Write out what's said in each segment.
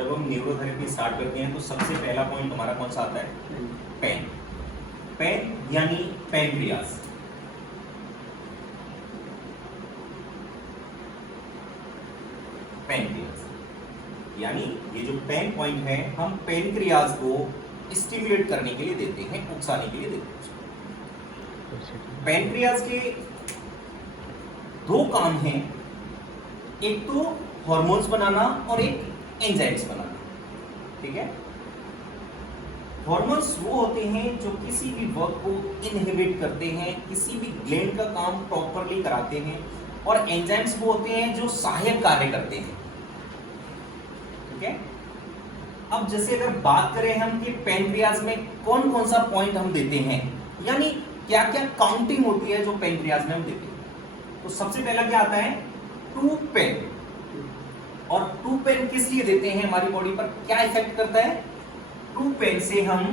जब हम neurotherapy start करते हैं तो सबसे पहला पॉइंट हमारा कौन सा आता है? पेन। पेन यानी पैनक्रियाज। पैनक्रियाज यानी ये जो पेन पॉइंट है, हम पैनक्रियाज को स्टिमुलेट करने के लिए देते हैं, उकसाने के लिए देते हैं। पैनक्रियाज के दो काम हैं, एक तो हार्मोन्स बनाना और एक एंजाइम्स बनाना। ठीक है, हार्मोन्स वो होते हैं जो किसी भी वर्क को इनहिबिट करते हैं, किसी भी ग्लैंड का काम प्रॉपरली कराते हैं, और एंजाइम्स वो होते हैं जो सहायक कार्य करते हैं। ठीक है, अब जैसे अगर बात करें हम कि पैनक्रियाज में कौन कौन सा पॉइंट हम देते हैं, यानी क्या क्या काउंटिंग होती है जो पैनक्रियाज में हम देते हैं, तो सबसे पहला क्या आता है? Two pen. और टू पेन किस लिए देते हैं? हमारी बॉडी पर क्या इफेक्ट करता है? टू पेन से हम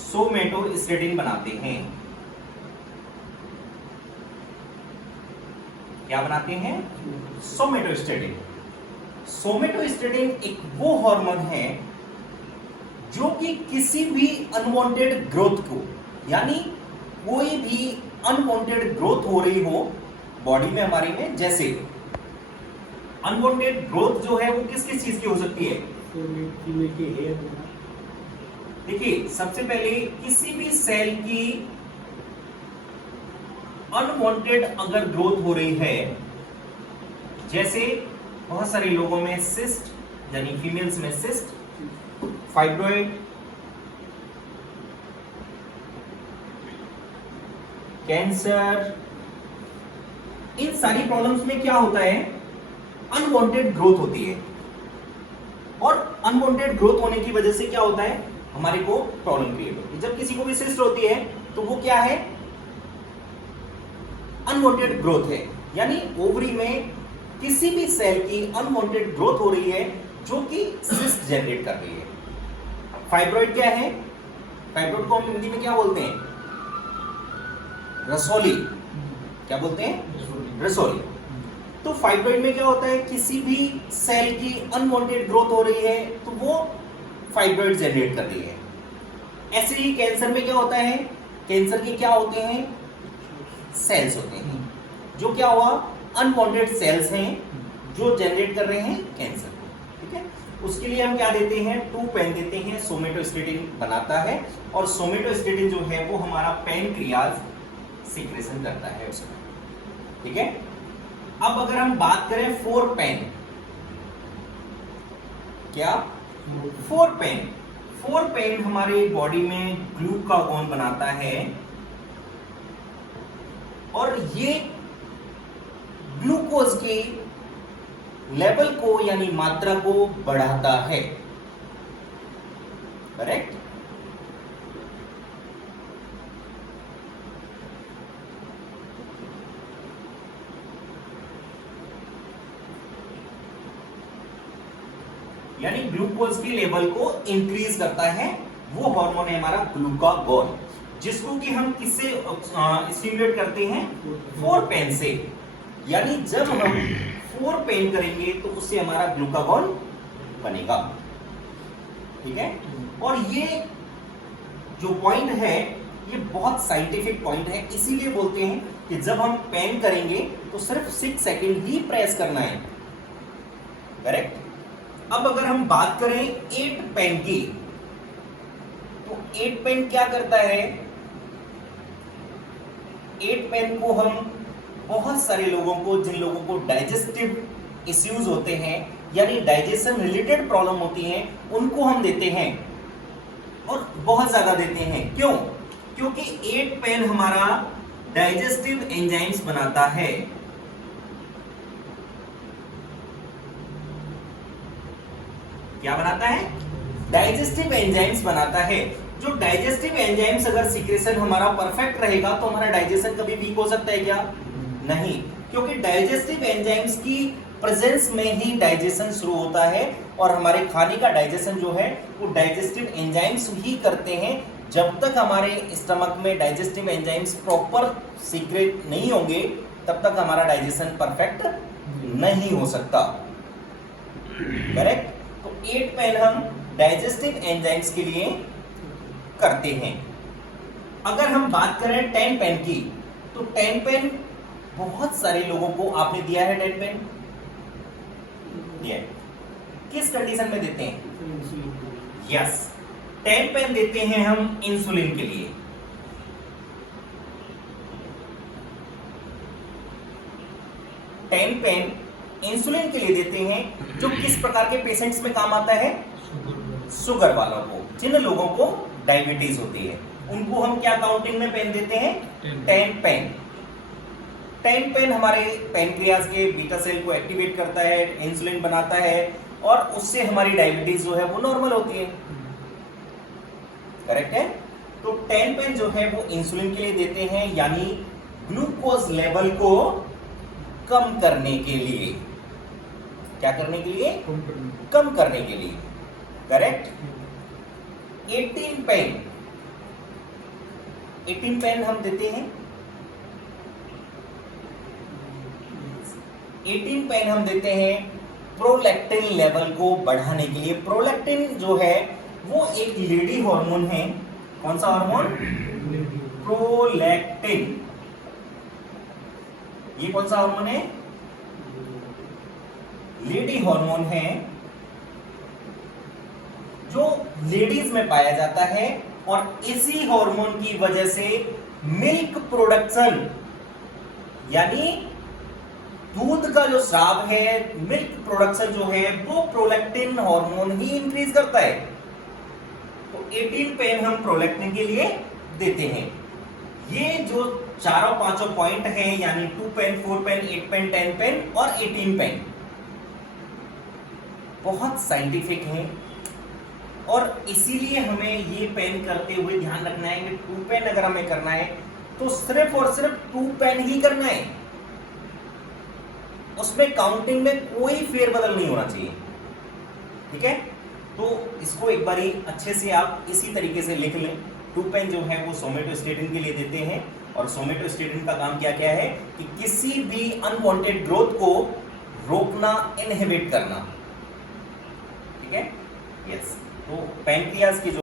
सोमेटोस्टेटिन बनाते हैं। क्या बनाते हैं? सोमेटोस्टेटिन। सोमेटोस्टेटिन एक वो हार्मोन है जो कि किसी भी अनवांटेड ग्रोथ को, यानी कोई भी अनवांटेड ग्रोथ हो रही हो बॉडी में हमारे में, जैसे अनवांटेड ग्रोथ जो है वो किस किस चीज की हो सकती है? देखिए, सबसे पहले किसी भी सेल की अनवांटेड अगर ग्रोथ हो रही है, जैसे बहुत सारे लोगों में सिस्ट यानी फीमेल्स में सिस्ट, फाइब्रॉइड, कैंसर, इन सारी प्रॉब्लम्स में क्या होता है? अनवांटेड ग्रोथ होती है। और अनवांटेड ग्रोथ होने की वजह से क्या होता है? हमारे को प्रॉब्लम क्रिएट होती है। जब किसी को भी सिस्ट होती है तो वो क्या है? अनवांटेड ग्रोथ है, यानी ओवरी में किसी भी सेल की अनवांटेड ग्रोथ हो रही है जो कि सिस्ट जनरेट कर रही है। फाइब्रॉइड क्या है? फाइब्रॉइड को हम हिंदी में क्या बोलते हैं? रसौली। क्या बोलते हैं? रसौली। तो फाइब्रॉइड में क्या होता है? किसी भी सेल की अनवांटेड ग्रोथ हो रही है तो वो फाइब्रॉइड जनरेट कर रही है। ऐसे ही कैंसर में क्या होता है? कैंसर के क्या होते हैं? सेल्स होते हैं, जो क्या हुआ? अनवांटेड सेल्स हैं जो जनरेट कर रहे हैं कैंसर। ठीक है, उसके लिए हम क्या देते हैं? टू पेन देते हैं, सोमेटोस्टेटिन बनाता है, और सोमेटोस्टेटिन जो है वो हमारा पैनक्रियाज सीक्रेशन करता है उसका। ठीक है, अब अगर हम बात करें फोर पेन, क्या? फोर पेन। फोर पेन हमारे बॉडी में ग्लूकागोन बनाता है, और ये ग्लूकोज के लेवल को यानी मात्रा को बढ़ाता है। करेक्ट? यानी ग्लूकोज के लेवल को इंक्रीज करता है, वो हार्मोन है हमारा ग्लूकागोन, जिसको कि हम किससे स्टिमुलेट करते हैं? फोर पेन से। यानी जब हम फोर पेन करेंगे तो उससे हमारा ग्लूकागोन बनेगा। ठीक है, और ये जो पॉइंट है ये बहुत साइंटिफिक पॉइंट है, इसीलिए बोलते हैं कि जब हम पेन करेंगे तो सिर्फ 6 सेकंड ही प्रेस करना है। करेक्ट? अब अगर हम बात करें 8 पेन की, तो 8 पेन क्या करता है? 8 पेन को हम बहुत सारे लोगों को, जिन लोगों को डाइजेस्टिव इश्यूज होते हैं यानी डाइजेशन रिलेटेड प्रॉब्लम होती हैं, उनको हम देते हैं, और बहुत ज्यादा देते हैं। क्यों? क्योंकि 8 पेन हमारा डाइजेस्टिव एंजाइम्स बनाता है। क्या बनाता है? डाइजेस्टिव एंजाइम्स बनाता है। जो डाइजेस्टिव एंजाइम्स अगर सीक्रेशन हमारा परफेक्ट रहेगा तो हमारा डाइजेशन कभी वीक हो सकता है क्या? नहीं, क्योंकि डाइजेस्टिव एंजाइम्स की प्रेजेंस में ही डाइजेशन शुरू होता है, और हमारे खाने का डाइजेशन जो है वो डाइजेस्टिव एंजाइम्स ही करते हैं। जब तक हमारे स्टमक में डाइजेस्टिव एंजाइम्स प्रॉपर सीक्रेट नहीं होंगे तब तक हमारा डाइजेशन परफेक्ट नहीं हो सकता। करेक्ट? तो 8 पेन हम डाइजेस्टिव एंजाइम्स के लिए करते हैं। अगर हम बात करें 10 पेन की, तो 10 पेन बहुत सारे लोगों को आपने दिया है 10 पेन दिया है। किस कंडीशन में देते हैं? यस, 10 पेन देते हैं हम इंसुलिन के लिए। 10 पेन इंसुलिन के लिए देते हैं, जो किस प्रकार के पेशेंट्स में काम आता है? शुगर वालों को, जिन लोगों को डायबिटीज होती है, उनको हम क्या काउंटिंग में पेन देते हैं? 10 पेन। 10 पेन हमारे पैनक्रियाज के बीटा सेल को एक्टिवेट करता है, इंसुलिन बनाता है, और उससे हमारी डायबिटीज जो है वो नॉर्मल होती है। करेक्ट है? तो 10 पेन जो है वो इंसुलिन के लिए देते हैं, यानी ग्लूकोज लेवल को कम करने के लिए। क्या करने के लिए? कम करने के लिए। करेक्ट? 18 पेन हम देते हैं। 18 पेन हम देते हैं प्रोलैक्टिन लेवल को बढ़ाने के लिए। प्रोलैक्टिन जो है वो एक लेडी हार्मोन है। कौन सा हार्मोन? प्रोलैक्टिन। ये कौन सा हार्मोन है? लेडी हार्मोन है, जो लेडीज में पाया जाता है, और इसी हार्मोन की वजह से मिल्क प्रोडक्शन, यानी दूध का जो स्राव है, मिल्क प्रोडक्शन जो है वो प्रोलैक्टिन हार्मोन ही इंक्रीज करता है। तो 18 पेन हम प्रोलैक्टिन के लिए देते हैं। ये जो चारों पांचों पॉइंट हैं, यानी 2 पेन, 4 पेन, 8 पेन, 10 पेन और 18 पेन, बहुत साइंटिफिक हैं, और इसीलिए हमें ये पेन करते हुए ध्यान रखना है कि 2 पेन अगर हमें करना है तो सिर्फ और सिर्फ 2 पेन ही करना है। उसमें काउंटिंग में कोई फेरबदल नहीं होना चाहिए। ठीक है? तो इसको एक बारी अच्छे से आप इसी तरीके से लिख लें। 2 पेन जो है वो सोमेटोस्टेटिन के लिए देते हैं, और सोमेटोस्टेटिन का काम क्या क्या है कि किसी भी अनवांटेड ग्रोथ को रोकना, इनहिबिट करना। ठीक है? यस। तो पैनक्रियाज की जो